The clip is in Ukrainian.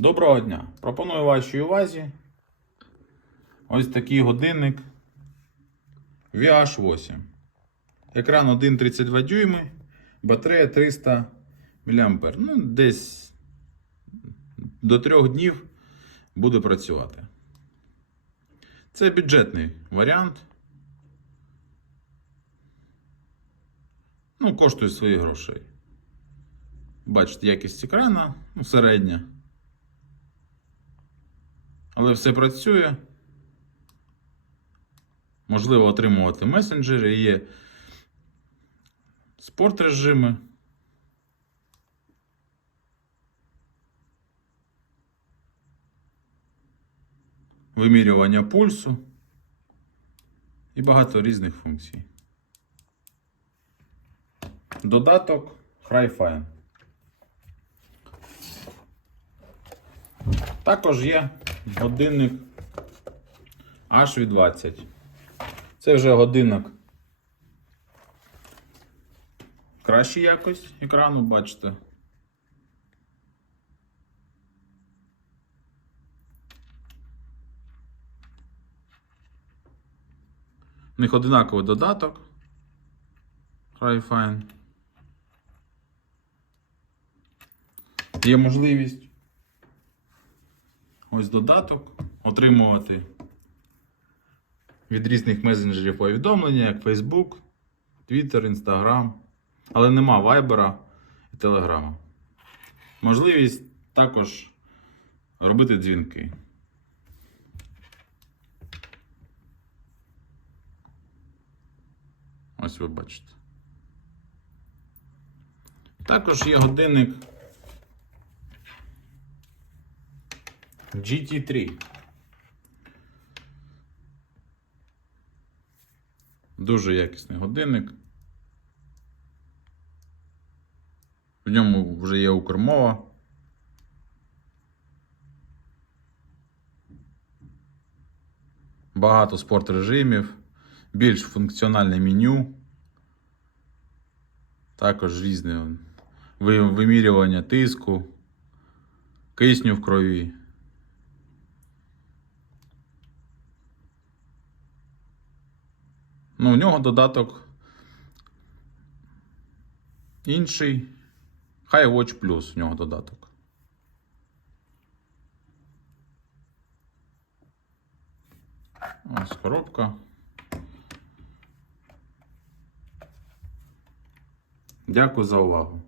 Доброго дня! Пропоную вашій увазі ось такий годинник VH8. Екран 1,32 дюйми, батарея 300 мА. Ну, десь до 3 днів буде працювати. Це бюджетний варіант. Ну, коштує своїх грошей. Бачите, якість екрана, ну, середня. Але все працює. Можливо отримувати месенджери, є спорт режими. Вимірювання пульсу і багато різних функцій. Додаток HiFi. Також є годинник HV20. Це вже годинник кращій якості екрану, бачите. У них одинаковий додаток. HiFine. Є можливість ось додаток отримувати від різних месенджерів повідомлення, як Facebook, Twitter, Instagram. Але нема Viber і Telegram. Можливість також робити дзвінки. Ось ви бачите. Також є годинник GT3. Дуже якісний годинник. В ньому вже є укрмова. Багато спорт режимів, більш функціональне меню. Також різне вимірювання тиску, кисню в крові. Ну, у нього додаток інший. Хай Watch Plus у нього додаток. Ось коробка. Дякую за увагу.